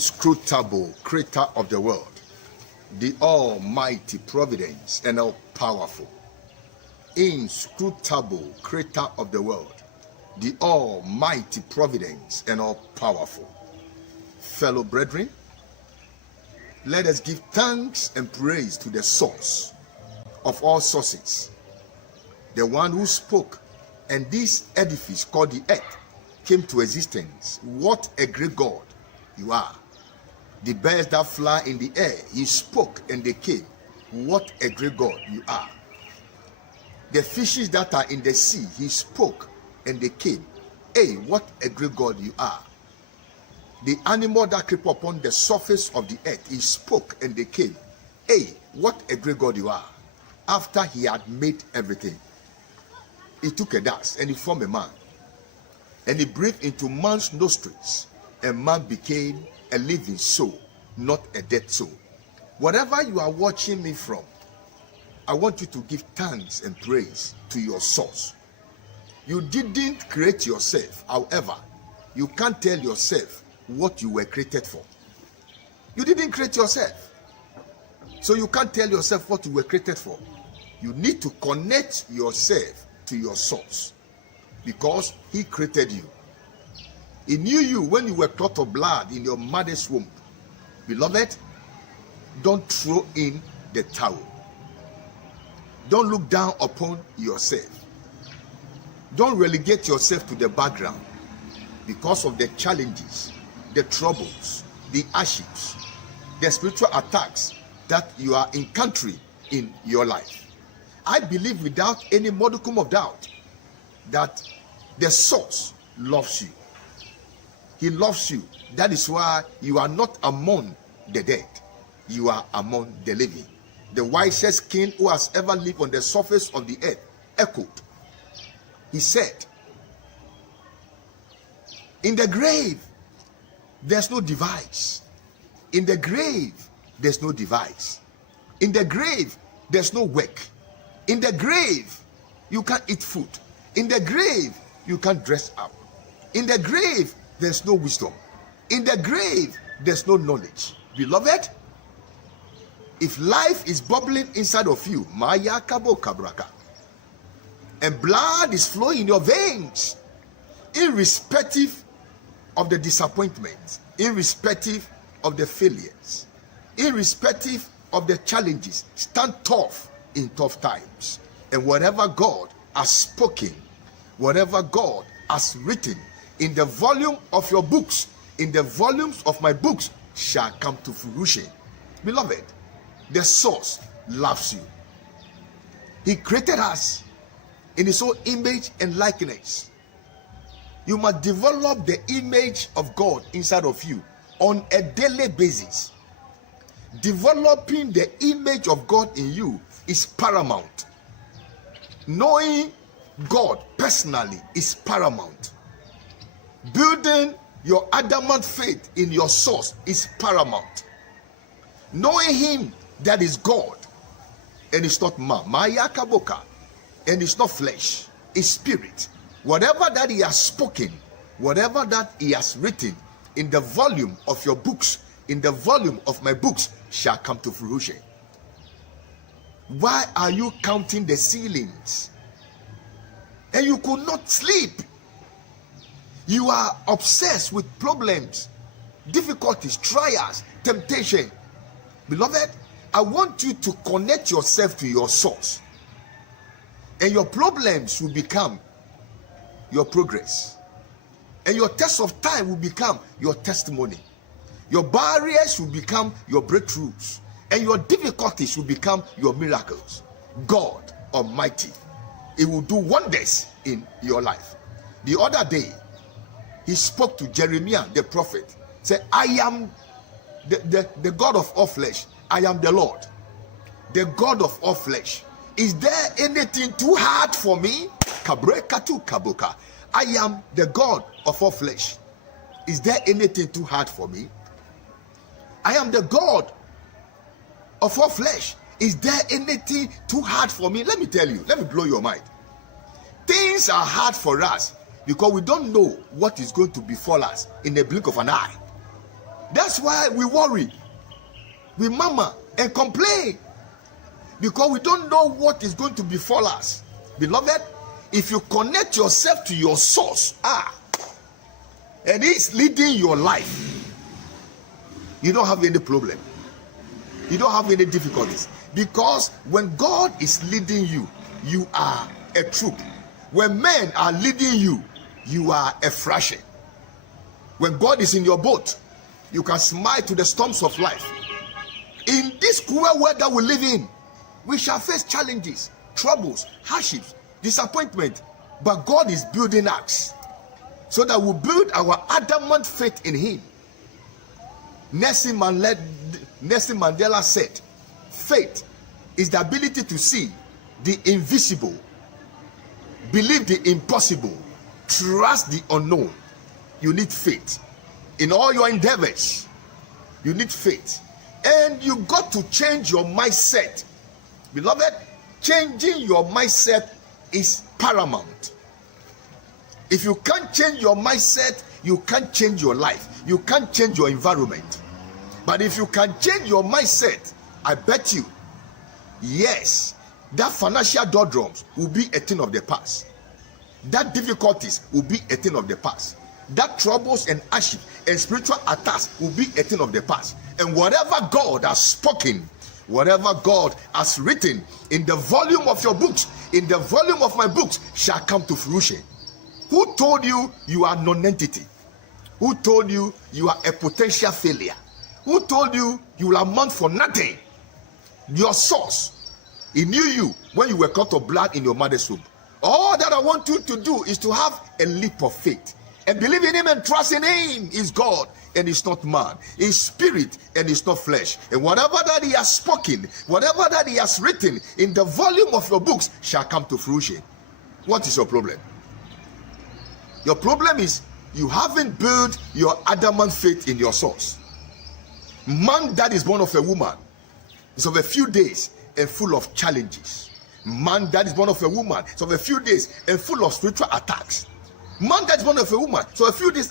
Inscrutable creator of the world, the almighty providence and all powerful. Inscrutable creator of the world, the almighty providence and all powerful. Fellow brethren, let us give thanks and praise to the source of all sources, the one who spoke and this edifice called the earth came to existence. What a great God you are. The birds that fly in the air, he spoke and they came. What a great God you are. The fishes that are in the sea, he spoke and they came. Hey, what a great God you are. The animal that creep upon the surface of the earth, he spoke and they came. Hey, what a great God you are. After he had made everything, he took a dust and he formed a man. And he breathed into man's nostrils, and man became a living soul, not a dead soul. Whatever you are watching me from, I want you to give thanks and praise to your source. You didn't create yourself. However, you can't tell yourself what you were created for. You didn't create yourself, so you can't tell yourself what you were created for. You need to connect yourself to your source, because he created you. He knew you when you were clot of blood in your mother's womb. Beloved, don't throw in the towel. Don't look down upon yourself. Don't relegate yourself to the background because of the challenges, the troubles, the hardships, the spiritual attacks that you are encountering in your life. I believe without any modicum of doubt that the source loves you. He loves you. That is why you are not among the dead. You are among the living. The wisest king who has ever lived on the surface of the earth echoed. He said, in the grave, there's no device. In the grave, there's no device. In the grave, there's no work. In the grave, you can't eat food. In the grave, you can't dress up. In the grave, there's no wisdom. In the grave, there's no knowledge. Beloved, if life is bubbling inside of you, Maya Kabo Kabraka, and blood is flowing in your veins, irrespective of the disappointments, irrespective of the failures, irrespective of the challenges, stand tough in tough times. And whatever God has spoken, whatever God has written in the volume of your books, in the volumes of my books, shall come to fruition. Beloved, the source loves you. He created us in his own image and likeness. You must develop the image of God inside of you on a daily basis. Developing the image of God in you is paramount. Knowing God personally is paramount. Building your adamant faith in your source is paramount. Knowing him that is God and it's not man, Maya Kaboka, and it's not flesh, it's spirit. Whatever that he has spoken, whatever that he has written in the volume of your books, in the volume of my books, shall come to fruition. Why are you counting the ceilings and you could not sleep? You are obsessed with problems, difficulties, trials, temptation. Beloved, I want you to connect yourself to your source, and your problems will become your progress, and your test of time will become your testimony. Your barriers will become your breakthroughs, and your difficulties will become your miracles. God Almighty, it will do wonders in your life. The other day, he spoke to Jeremiah the prophet, said, I am the God of all flesh. I am the Lord, the God of all flesh. Is there anything too hard for me? Kabrekatu kabuka. I am the God of all flesh. Is there anything too hard for me? I am the God of all flesh. Is there anything too hard for me? Let me tell you, let me blow your mind. Things are hard for us because we don't know what is going to befall us in the blink of an eye. That's why we worry, we murmur and complain, because we don't know what is going to befall us. Beloved, if you connect yourself to your source, and He's leading your life, you don't have any problem. You don't have any difficulties, because when God is leading you, you are a troop. When men are leading you, you are a fraction. When God is in your boat, you can smile to the storms of life. In this cruel world that we live in, we shall face challenges, troubles, hardships, disappointment, but God is building us so that we build our adamant faith in Him. Nelson Mandela said, faith is the ability to see the invisible, believe the impossible, trust the unknown. You need faith in all your endeavors. You need faith, and you got to change your mindset. Beloved, changing your mindset is paramount. If you can't change your mindset, you can't change your life. You can't change your environment. But if you can change your mindset, I bet you, yes, that financial doldrums will be a thing of the past. That difficulties will be a thing of the past. That troubles and hardships and spiritual attacks will be a thing of the past. And whatever God has spoken, whatever God has written in the volume of your books, in the volume of my books, shall come to fruition. Who told you you are non-entity? Who told you you are a potential failure? Who told you you will amount for nothing? Your source, He knew you when you were cut of blood in your mother's womb. All that I want you to do is to have a leap of faith and believe in Him and trust in Him. He's God and He's not man. He's spirit and He's not flesh. And whatever that He has spoken, whatever that He has written in the volume of your books shall come to fruition. What is your problem? Your problem is you haven't built your adamant faith in your source. Man that is born of a woman is of a few days and full of challenges. Man that is born of a woman is of a few days and full of spiritual attacks. Man that is born of a woman, so a few days